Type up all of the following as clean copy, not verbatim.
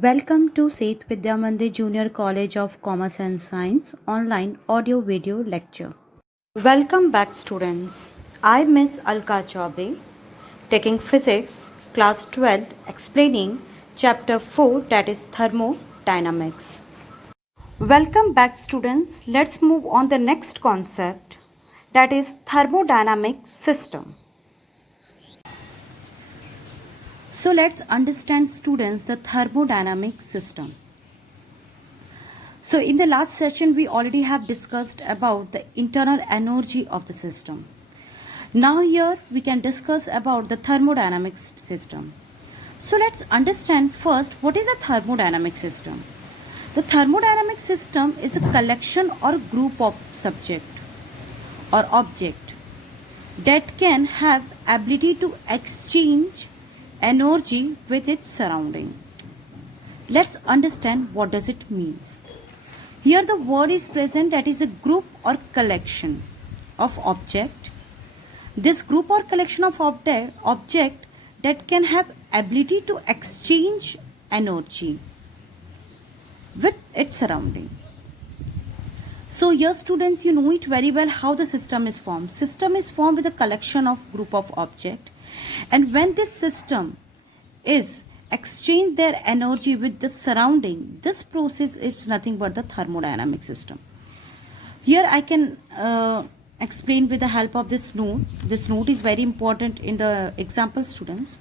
Welcome to Seth Vidya Mandir Junior College of Commerce and Science online audio video lecture. Welcome back students. I Miss Alka Chaube taking physics class 12th explaining chapter 4 that is thermodynamics. Welcome back students. Let's move on the next concept that is thermodynamic system. So let's understand students the thermodynamic system. So in the last session we already have discussed about the internal energy of the system. Now here we can discuss about the thermodynamic system. So let's understand first what is a thermodynamic system. The thermodynamic system is a collection or group of subject or object that can have ability to exchange energy with its surrounding. Let's understand what does it means. Here the word is present that is a group or collection of object. This group or collection of object that can have ability to exchange energy with its surrounding. So here students, you know it very well how the system is formed. System is formed with a collection of group of object, and when this system is exchange their energy with the surrounding, this process is nothing but the thermodynamic system. Here I can explain with the help of this note. This note is very important in the example students.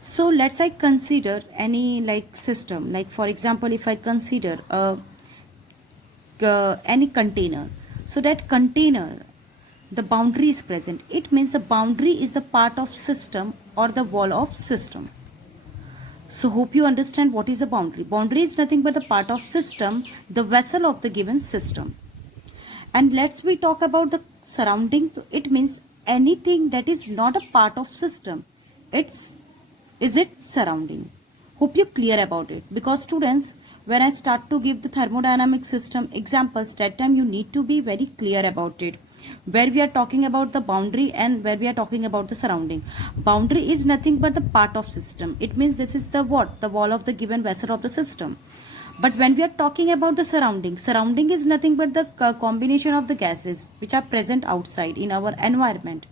So let's I consider any like system, like for example if I consider any container. So that container, the boundary is present. It means the boundary is a part of system or the wall of system. So hope you understand what is a boundary. Boundary is nothing but the part of system, the vessel of the given system. And let's we talk about the surrounding. It means anything that is not a part of system. Is it surrounding? Hope you clear about it, because students, when I start to give the thermodynamic system examples, that time you need to be very clear about it, where we are talking about the boundary and where we are talking about the surrounding. Boundary is nothing but the part of system. It means this is the what? The wall of the given vessel of the system. But when we are talking about the surrounding is nothing but the combination of the gases which are present outside in our environment.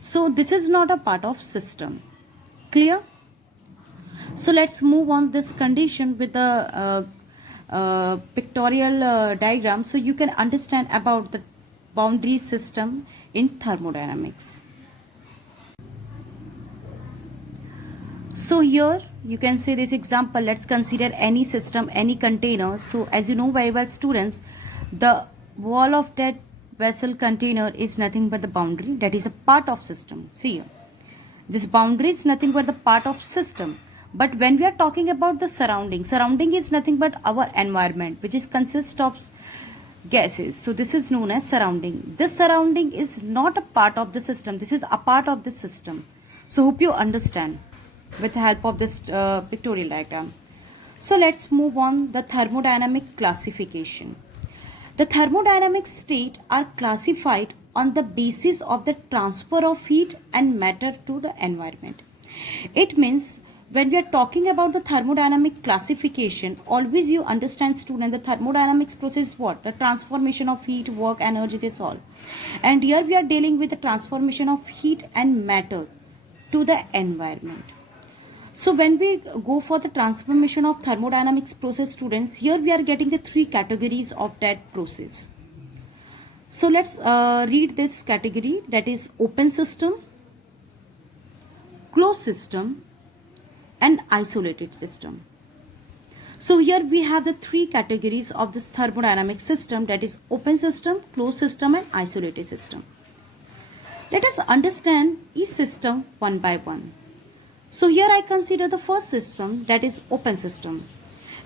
So this is not a part of system. Clear? So let's move on this condition with the pictorial diagram, so you can understand about the boundary system in thermodynamics. So here you can say this example. Let's consider any system, any container. So as you know very well students, the wall of that vessel container is nothing but the boundary, that is a part of system. See here, this boundary is nothing but the part of system. But when we are talking about the surrounding is nothing but our environment, which is consist of gases. So this is known as surrounding. This surrounding is not a part of the system. This is a part of the system. So hope you understand with the help of this pictorial diagram. So let's move on the thermodynamic classification. The thermodynamic state are classified on the basis of the transfer of heat and matter to the environment. It means when we are talking about the thermodynamic classification, always you understand student, the thermodynamics process is what? The transformation of heat, work, energy, this all. And here we are dealing with the transformation of heat and matter to the environment. So when we go for the transformation of thermodynamics process students, here we are getting the three categories of that process. So let's read this category, that is open system, closed system, and isolated system. So here we have the three categories of this thermodynamic system, that is open system, closed system, and isolated system. Let us understand each system one by one. So here I consider the first system, that is open system.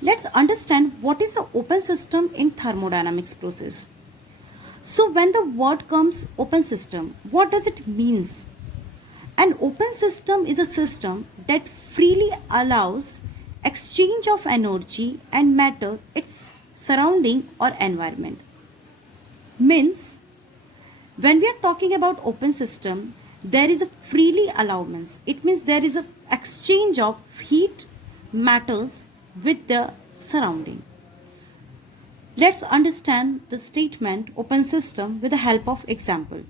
Let's understand what is the open system in thermodynamics process. So when the word comes open system, what does it means? An open system is a system that freely allows exchange of energy and matter its surrounding or environment. Means when we are talking about open system, there is a freely allowance. It means there is a exchange of heat, matters with the surrounding. Let's understand the statement open system with the help of example.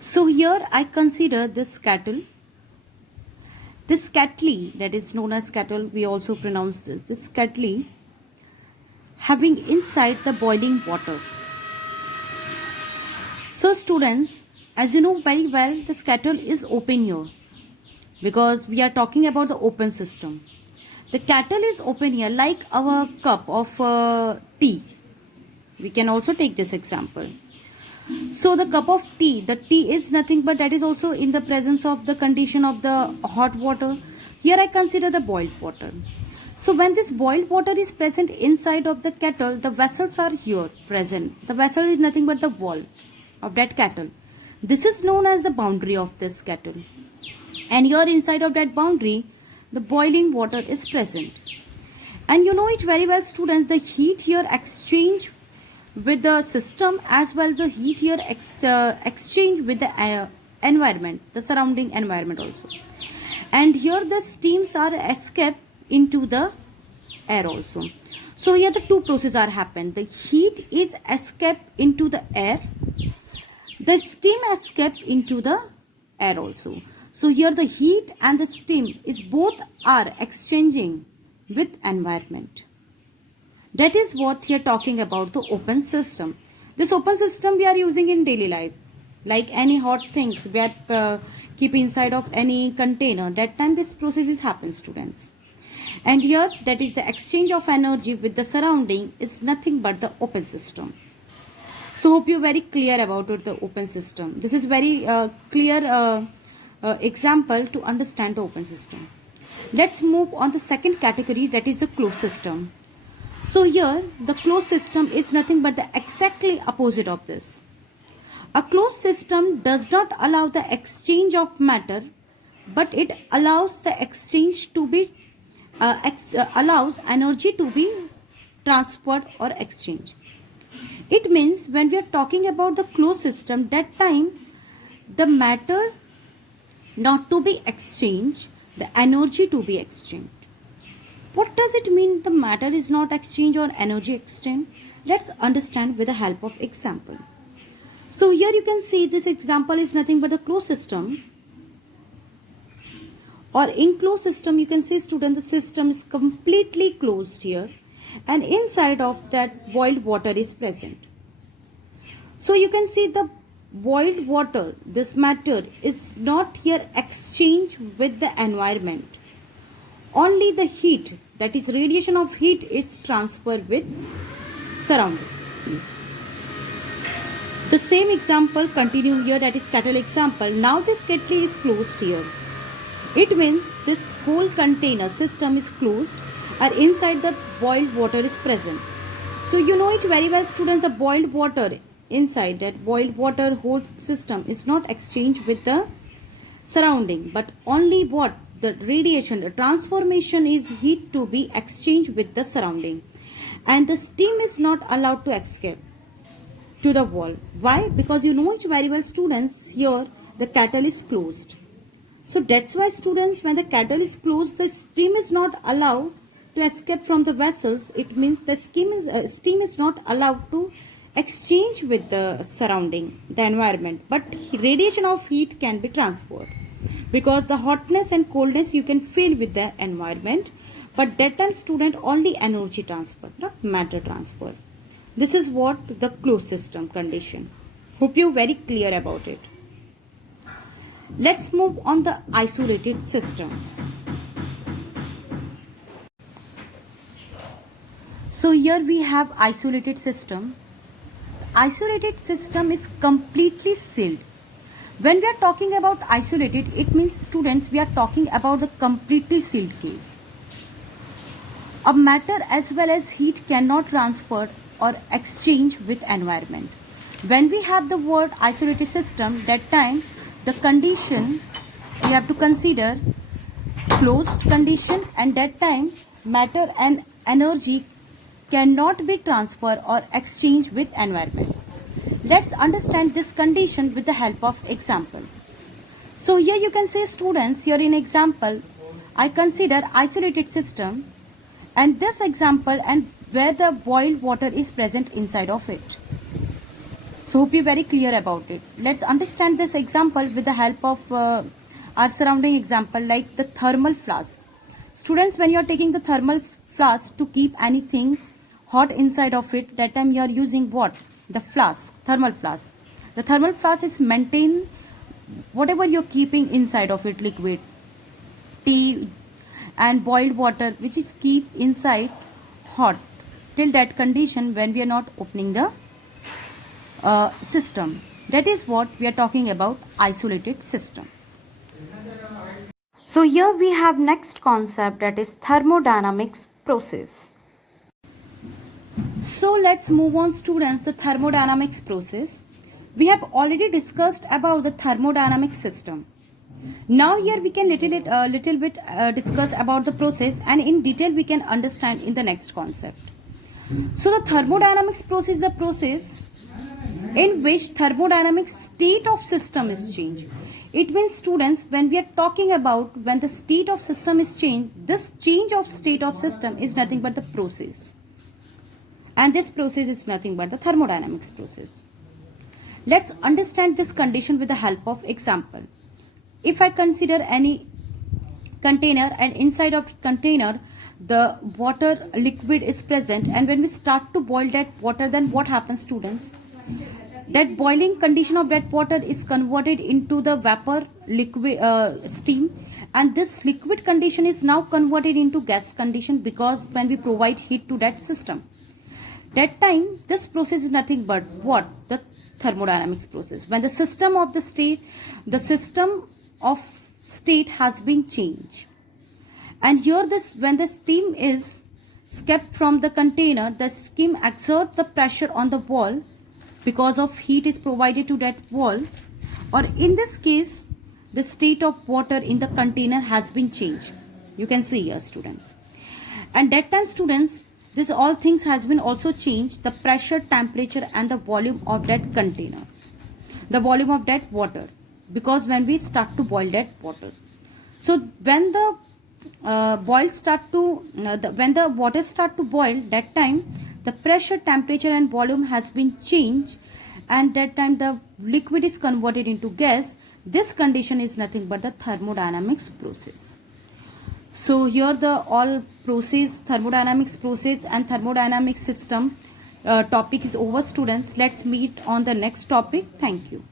So here I consider this kettle. This kettle, that is known as kettle, we also pronounce this kettle, having inside the boiling water. So students, as you know very well, this kettle is open here because we are talking about the open system. The kettle is open here like our cup of tea. We can also take this example. So the cup of tea, the tea is nothing but that is also in the presence of the condition of the hot water. Here I consider the boiled water. So when this boiled water is present inside of the kettle, the vessels are here present. The vessel is nothing but the wall of that kettle. This is known as the boundary of this kettle. And here inside of that boundary, the boiling water is present. And you know it very well, students, the heat here exchange with the system as well as the heat here exchange with the environment, the surrounding environment also. And here the steams are escaped into the air also. So here the two processes are happen. The heat is escaped into the air. The steam escaped into the air also. So here the heat and the steam is both are exchanging with environment. That is what here talking about the open system. This open system we are using in daily life. Like any hot things we are keep inside of any container. That time this process is happen, students. And here that is the exchange of energy with the surrounding is nothing but the open system. So hope you are very clear about it, the open system. This is very clear example to understand the open system. Let's move on the second category, that is the closed system. So here the closed system is nothing but the exactly opposite of this. A closed system does not allow the exchange of matter, but it allows the exchange to be allows energy to be transferred or exchanged. It means when we are talking about the closed system, that time the matter not to be exchanged, the energy to be exchanged. What does it mean the matter is not exchanged or energy exchanged? Let's understand with the help of example. So here you can see this example is nothing but a closed system. Or in closed system you can see, student, the system is completely closed here and inside of that boiled water is present. So you can see the boiled water, this matter is not here exchanged with the environment. Only the heat, that is radiation of heat, is transferred with surrounding. The same example continue here, that is kettle example. Now this kettle is closed here. It means this whole container system is closed and inside the boiled water is present. So you know it very well, student, the boiled water inside that boiled water whole system is not exchanged with the surrounding, but only what? The radiation, the transformation is heat to be exchanged with the surrounding. And the steam is not allowed to escape to the wall. Why? Because you know it very well, students, here the kettle is closed. So that's why, students, when the kettle is closed, the steam is not allowed to escape from the vessels. It means the steam is not allowed to exchange with the surrounding, the environment. But radiation of heat can be transferred. Because the hotness and coldness you can feel with the environment, but that time, student, only energy transfer, not matter transfer. This is what the closed system condition. Hope you very clear about it. Let's move on the isolated system. So here we have isolated system. Isolated system is completely sealed. When we are talking about isolated, it means, students, we are talking about the completely sealed case. A matter as well as heat cannot transfer or exchange with environment. When we have the word isolated system, that time the condition we have to consider closed condition, and that time matter and energy cannot be transferred or exchanged with environment. Let's understand this condition with the help of example. So here you can say, students, here in example, I consider isolated system and this example and where the boiled water is present inside of it. So hope you're very clear about it. Let's understand this example with the help of our surrounding example like the thermal flask. Students, when you are taking the thermal flask to keep anything hot inside of it, that time you are using what? The flask, thermal flask. The thermal flask is maintain whatever you're keeping inside of it, liquid, tea and boiled water, which is keep inside hot till that condition when we are not opening the system. That is what we are talking about, isolated system. So here we have next concept, that is thermodynamics process. So let's move on, students, the thermodynamics process. We have already discussed about the thermodynamic system. Now here we can little bit discuss about the process, and in detail we can understand in the next concept. So the thermodynamics process is the process in which thermodynamic state of system is changed. It means, students, when we are talking about when the state of system is changed, this change of state of system is nothing but the process. And this process is nothing but the thermodynamics process. Let's understand this condition with the help of example. If I consider any container and inside of container the water liquid is present, and when we start to boil that water, then what happens, students? That boiling condition of that water is converted into the vapor, liquid, steam, and this liquid condition is now converted into gas condition because when we provide heat to that system. That time this process is nothing but what? The thermodynamics process. When the system of the state has been changed. And here when the steam is kept from the container, the steam exerts the pressure on the wall because of heat is provided to that wall, or in this case the state of water in the container has been changed. You can see here, students. And that time, students, this all things has been also changed, the pressure, temperature and the volume of that container, the volume of that water, because when we start to boil that water. So when the when the water start to boil, that time the pressure, temperature and volume has been changed, and that time the liquid is converted into gas. This condition is nothing but the thermodynamics process. So here the all process, thermodynamics process and thermodynamic system topic is over, students. Let's meet on the next topic. Thank you.